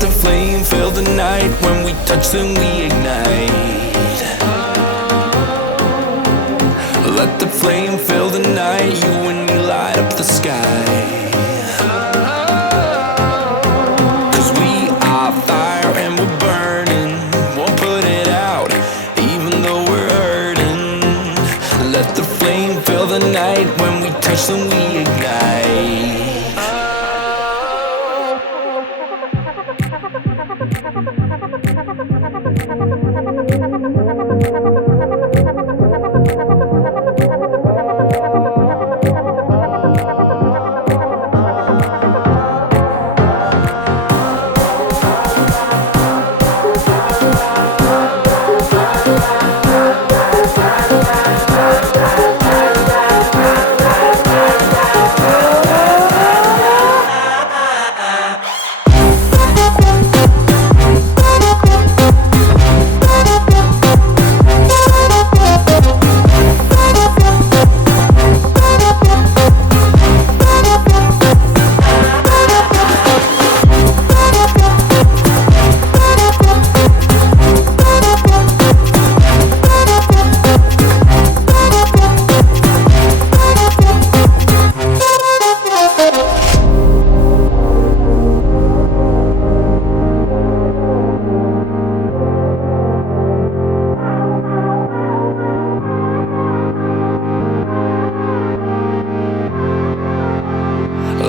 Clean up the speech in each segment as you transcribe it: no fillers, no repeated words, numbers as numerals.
Let the flame fill the night. When we touch, then we ignite. Let the flame fill the night. You and me light up the sky. 'Cause we are fire and we're burning. Won't put it out, even though we're hurting. Let the flame fill the night. When we touch, then we ignite.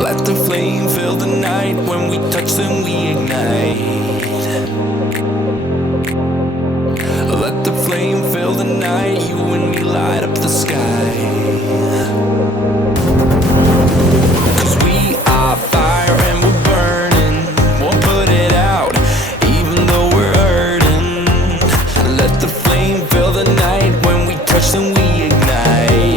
Let the flame fill the night. When we touch, then we ignite. Let the flame fill the night. You and me light up the sky. 'Cause we are fire and we're burning. Won't put it out, even though we're hurting. Let the flame fill the night. When we touch, then we ignite.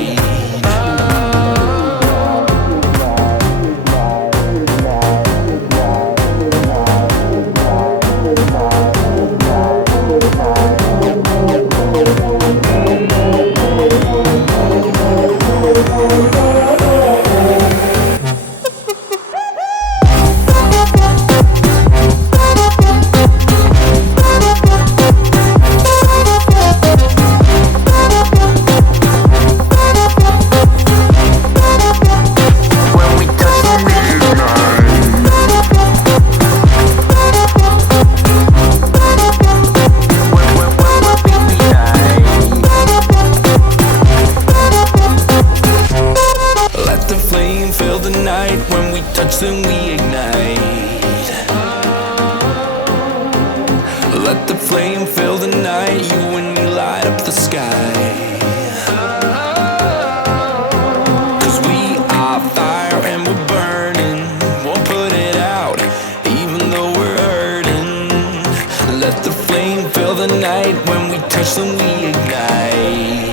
When we touch, then we ignite. Let the flame fill the night. You and me light up the sky. 'Cause we are fire and we're burning. Won't put it out, even though we're hurting. Let the flame fill the night. When we touch, then we ignite.